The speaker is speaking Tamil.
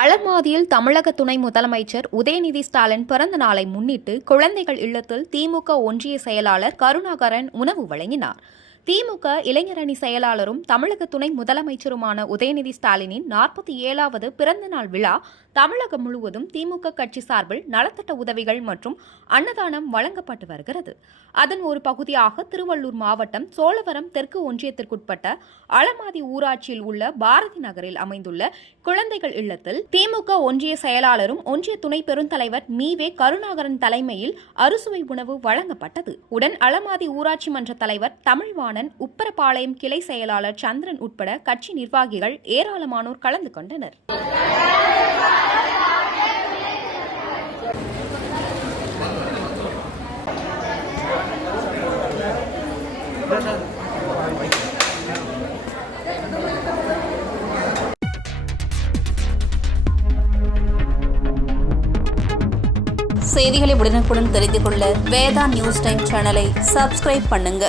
அலர்மாதியில் தமிழக துணை முதலமைச்சர் உதயநிதி ஸ்டாலின் பிறந்த நாளை முன்னிட்டு குழந்தைகள் இல்லத்தில் திமுக ஒன்றிய செயலாளர் கருணாகரன் உணவு வழங்கினார். திமுக இளைஞரணி செயலாளரும் தமிழக துணை முதலமைச்சருமான உதயநிதி ஸ்டாலினின் 47வது பிறந்தநாள் விழா தமிழகம் முழுவதும் திமுக கட்சி சார்பில் நலத்திட்ட உதவிகள் மற்றும் அன்னதானம் வழங்கப்பட்டு வருகிறது. அதன் ஒரு பகுதியாக திருவள்ளூர் மாவட்டம் சோழவரம் தெற்கு ஒன்றியத்திற்குட்பட்ட அலர்மாதி ஊராட்சியில் உள்ள பாரதி நகரில் அமைந்துள்ள குழந்தைகள் இல்லத்தில் திமுக ஒன்றிய செயலாளரும் ஒன்றிய துணை பெருந்தலைவர் மீவே கருணாகரன் தலைமையில் அறுசுவை உணவு வழங்கப்பட்டது. உடன் அலர்மாதி ஊராட்சி மன்ற தலைவர் தமிழ்வாணன், உப்பரப்பாளையம் கிளை செயலாளர் சந்திரன் உட்பட கட்சி நிர்வாகிகள் ஏராளமானோர் கலந்து கொண்டனர். செய்திகளை உடனுக்குடன் தெரிந்து கொள்ள வேதா நியூஸ் டைம் சேனலை சப்ஸ்கிரைப் பண்ணுங்க.